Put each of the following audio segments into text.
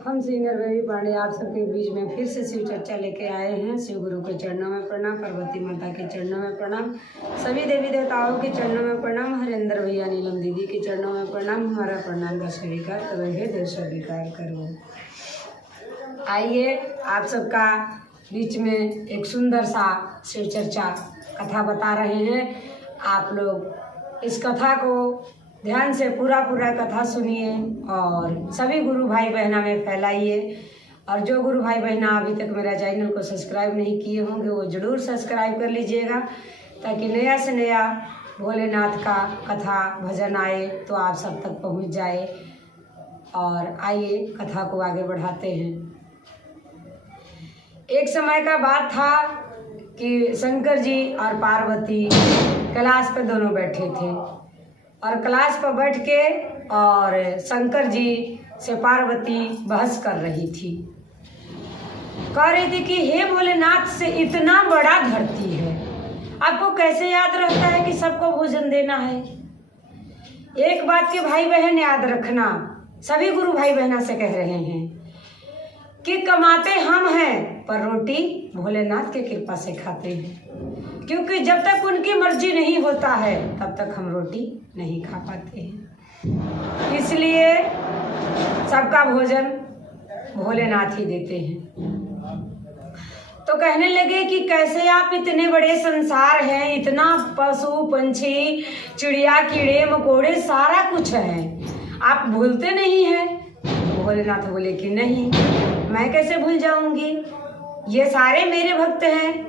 हम singer baby Pandey आप सबके बीच में फिर से शिव चर्चा लेके आए हैं। शिव गुरु के चरणों में प्रणाम, पार्वती माता के चरणों में प्रणाम, सभी देवी देवताओं के चरणों में प्रणाम, हरेंद्र भैया नीलम दीदी के चरणों में प्रणाम। हमारा प्रणाम का स्वीकार करो, हे दिल स्वीकार करो। आइए आप सबका बीच में एक सुंदर सा शिव चर्चा कथा बता रहे हैं। आप लोग इस कथा को ध्यान से पूरा कथा सुनिए और सभी गुरु भाई बहना में फैलाइए। और जो गुरु भाई बहना अभी तक मेरा चैनल को सब्सक्राइब नहीं किए होंगे वो ज़रूर सब्सक्राइब कर लीजिएगा, ताकि नया से नया भोलेनाथ का कथा भजन आए तो आप सब तक पहुंच जाए। और आइए कथा को आगे बढ़ाते हैं। एक समय का बात था कि शंकर जी और पार्वती कैलाश पर दोनों बैठे थे और कैलाश पर बैठ के और शंकर जी से पार्वती बहस कर रही थी। कह रही थी कि हे भोलेनाथ, से इतना बड़ा धरती है, आपको कैसे याद रहता है कि सबको भोजन देना है। एक बात के भाई बहन याद रखना, सभी गुरु भाई बहना से कह रहे हैं कि कमाते हम हैं पर रोटी भोलेनाथ के कृपा से खाते हैं, क्योंकि जब तक उनकी मर्जी नहीं होता है तब तक हम रोटी नहीं खा पाते हैं। इसलिए सबका भोजन भोलेनाथ ही देते हैं। तो कहने लगे कि कैसे आप, इतने बड़े संसार हैं, इतना पशु पंछी चिड़िया कीड़े मकोड़े सारा कुछ है, आप भूलते नहीं हैं। भोलेनाथ बोले कि नहीं, मैं कैसे भूल जाऊंगी, ये सारे मेरे भक्त हैं,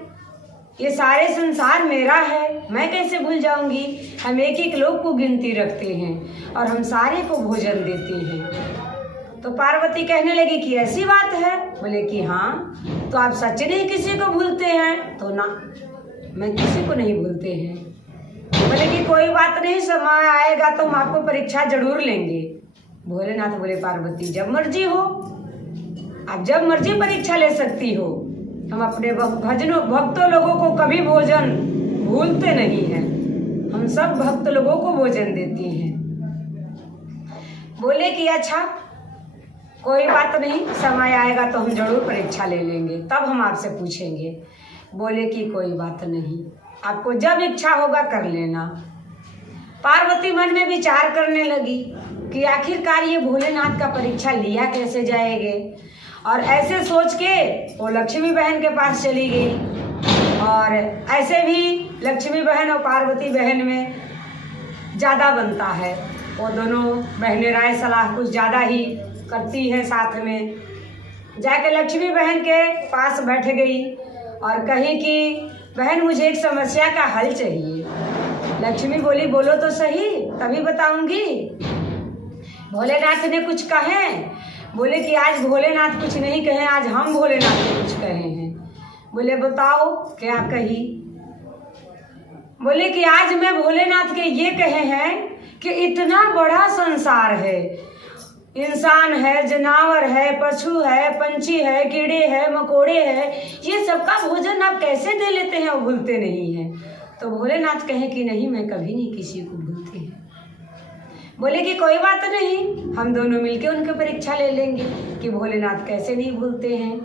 ये सारे संसार मेरा है, मैं कैसे भूल जाऊंगी। हम एक एक लोग को गिनती रखते हैं और हम सारे को भोजन देते हैं। तो पार्वती कहने लगी कि ऐसी बात है। बोले कि हाँ, तो आप सच नहीं किसी को भूलते हैं। तो ना, मैं किसी को नहीं भूलते हैं। बोले कि कोई बात नहीं, समय आएगा तो हम आपको परीक्षा जरूर लेंगे। भोलेनाथ बोले पार्वती जब मर्जी हो, आप जब मर्जी परीक्षा ले सकती हो, हम अपने भक्तों लोगों को कभी भोजन भूलते नहीं हैं, हम सब भक्त लोगों को भोजन देती हैं। बोले कि अच्छा कोई बात नहीं, समय आएगा तो हम जरूर परीक्षा ले लेंगे, तब हम आपसे पूछेंगे। बोले कि कोई बात नहीं, आपको जब इच्छा होगा कर लेना। पार्वती मन में विचार करने लगी कि आखिरकार ये भोलेनाथ का परीक्षा लिया कैसे जाएंगे। और ऐसे सोच के वो लक्ष्मी बहन के पास चली गई। और ऐसे भी लक्ष्मी बहन और पार्वती बहन में ज़्यादा बनता है, वो दोनों बहनें राय सलाह कुछ ज़्यादा ही करती हैं। साथ में जाके लक्ष्मी बहन के पास बैठ गई और कही कि बहन मुझे एक समस्या का हल चाहिए। लक्ष्मी बोली बोलो तो सही, तभी बताऊंगी। भोलेनाथ ने कुछ कहे? बोले कि आज भोलेनाथ कुछ नहीं कहे, आज हम भोलेनाथ ने कुछ कहे हैं। बोले बताओ क्या कही? बोले कि आज मैं भोलेनाथ के ये कहे हैं कि इतना बड़ा संसार है, इंसान है, जानवर है, पशु है, पंछी है, कीड़े है, मकोड़े है, ये सबका भोजन आप कैसे दे लेते हैं और भूलते नहीं हैं। तो भोलेनाथ कहे कि नहीं, मैं कभी नहीं किसी को भूलते हैं। बोले कि कोई बात नहीं, हम दोनों मिलके उनकी परीक्षा ले लेंगे कि भोलेनाथ कैसे नहीं भूलते हैं।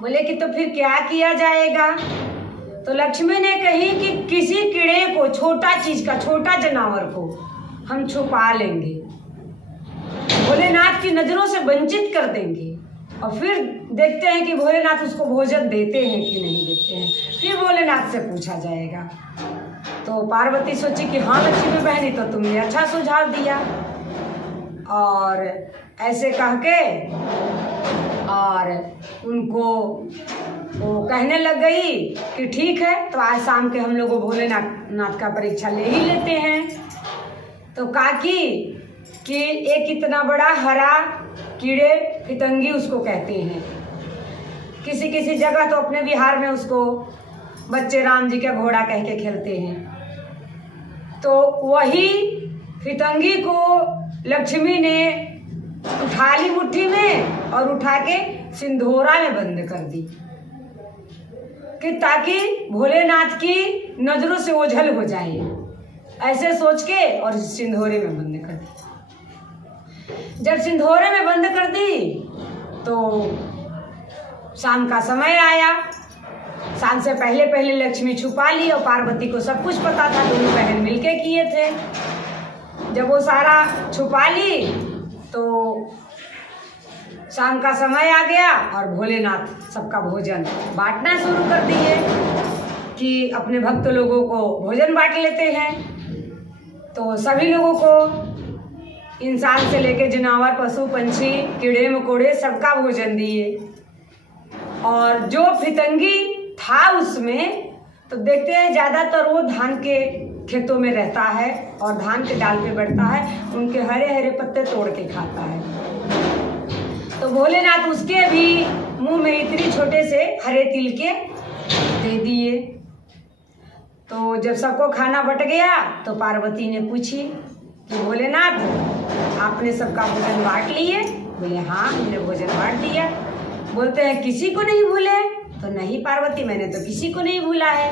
बोले कि तो फिर क्या किया जाएगा? तो लक्ष्मी ने कही कि किसी कीड़े को, छोटा चीज का, छोटा जानवर को हम छुपा लेंगे, भोलेनाथ की नजरों से वंचित कर देंगे और फिर देखते हैं कि भोलेनाथ उसको भोजन देते हैं कि नहीं देते हैं, फिर भोलेनाथ से पूछा जाएगा। तो पार्वती सोची कि हाँ लक्ष्मी बहनी, तो तुमने अच्छा सुझाव दिया। और ऐसे कह के और उनको वो कहने लग गई कि ठीक है, तो आज शाम के हम लोग भोलेनाथ का परीक्षा ले ही लेते हैं। तो काकी कि एक इतना बड़ा हरा कीड़े फितंगी उसको कहते हैं, किसी किसी जगह तो अपने बिहार में उसको बच्चे राम जी का घोड़ा कह के खेलते हैं। तो वही फितंगी को लक्ष्मी ने उठा ली मुट्ठी में और उठा के सिंधोरा में बंद कर दी, कि ताकि भोलेनाथ की नजरों से ओझल हो जाए। ऐसे सोच के और सिंधोरे में बंद कर दी। जब सिंधोरे में बंद कर दी तो शाम का समय आया। शाम से पहले पहले लक्ष्मी छुपा ली और पार्वती को सब कुछ पता था, दोनों बहन मिलके किए थे। जब वो सारा छुपा ली तो शाम का समय आ गया और भोलेनाथ सबका भोजन बांटना शुरू कर दिए कि अपने भक्त लोगों को भोजन बांट लेते हैं। तो सभी लोगों को, इंसान से लेके जानवर, पशु पंछी, कीड़े मकोड़े, सबका भोजन दिए। और जो फितंगी था उसमें तो देखते हैं ज़्यादातर वो धान के खेतों में रहता है और धान के डाल पे बैठता है, उनके हरे हरे पत्ते तोड़ के खाता है। तो भोलेनाथ उसके भी मुंह में इतनी छोटे से हरे तिल के दे दिए। तो जब सबको खाना बट गया तो पार्वती ने पूछी कि भोलेनाथ आपने सबका भोजन बांट लिए? बोले हाँ, हमने भोजन बांट दिया। बोलते हैं किसी को नहीं भूले? तो नहीं पार्वती, मैंने तो किसी को नहीं भूला है।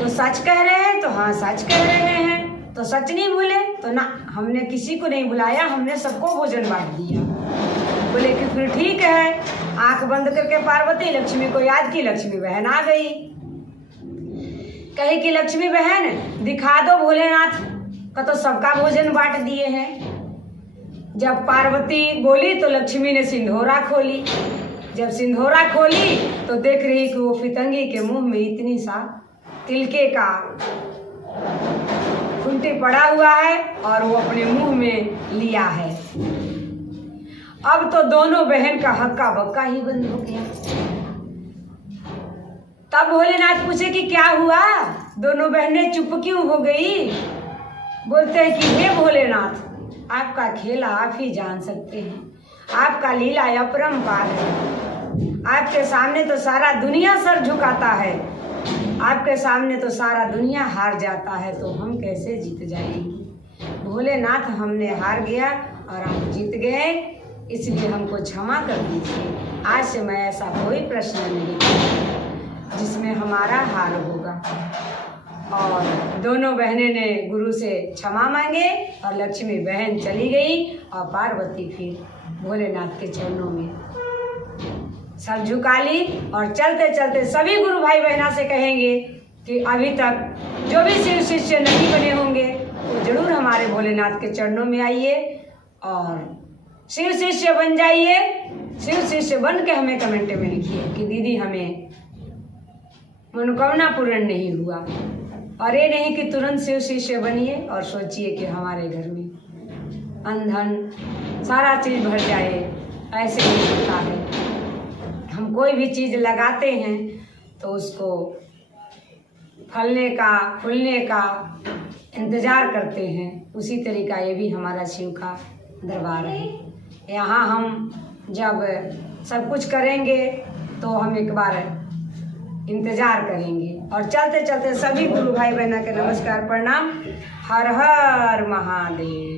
तो सच कह रहे हैं? तो हाँ सच कह रहे हैं। तो सच नहीं भूले? तो ना, हमने किसी को नहीं बुलाया, हमने सबको भोजन बांट दिया। बोले कि फिर ठीक है। आंख बंद करके पार्वती लक्ष्मी को याद की, लक्ष्मी बहन आ गई। कही कि लक्ष्मी बहन दिखा दो भोलेनाथ का तो सबका भोजन बांट दिए हैं। जब पार्वती बोली तो लक्ष्मी ने सिंधोरा खोली। जब सिंधोरा खोली तो देख रही कि वो फितंगी के मुंह में इतनी सा तिलके का खूंटी पड़ा हुआ है और वो अपने मुंह में लिया है। अब तो दोनों बहन का हक्का बक्का ही बंद हो गया। तब भोलेनाथ पूछे कि क्या हुआ, दोनों बहनें चुप क्यों हो गई? बोलते हैं कि हे भोलेनाथ, आपका खेल आप ही जान सकते हैं, आपका लीला अपरंपार है। आपके सामने तो सारा दुनिया सर झुकाता है, आपके सामने तो सारा दुनिया हार जाता है, तो हम कैसे जीत जाएंगे? भोलेनाथ हमने हार गया और आप जीत गए, इसलिए हमको क्षमा कर दीजिए। आज से मैं ऐसा कोई प्रश्न नहीं जिसमें हमारा हार होगा। और दोनों बहनें ने गुरु से क्षमा मांगे और लक्ष्मी बहन चली गई और पार्वती फिर भोलेनाथ के चरणों में सर झुका ली। और चलते चलते सभी गुरु भाई बहना से कहेंगे कि अभी तक जो भी शिव शिष्य नहीं बने होंगे वो जरूर हमारे भोलेनाथ के चरणों में आइए और शिव शिष्य बन जाइए। शिव शिष्य बन के हमें कमेंट में लिखिए कि दीदी हमें मनोकामना पूर्ण नहीं हुआ। और ये नहीं कि तुरंत शिव शिष्य बनिए और सोचिए कि हमारे घर में अंधन सारा चीज़ भर जाए, ऐसे नहीं होता है। हम कोई भी चीज़ लगाते हैं तो उसको फलने का, फूलने का इंतज़ार करते हैं। उसी तरीका ये भी हमारा शिव का दरबार है। यहाँ हम जब सब कुछ करेंगे तो हम एक बार इंतज़ार करेंगे। और चलते चलते सभी गुरु भाई बहना के नमस्कार प्रणाम। हर हर महादेव।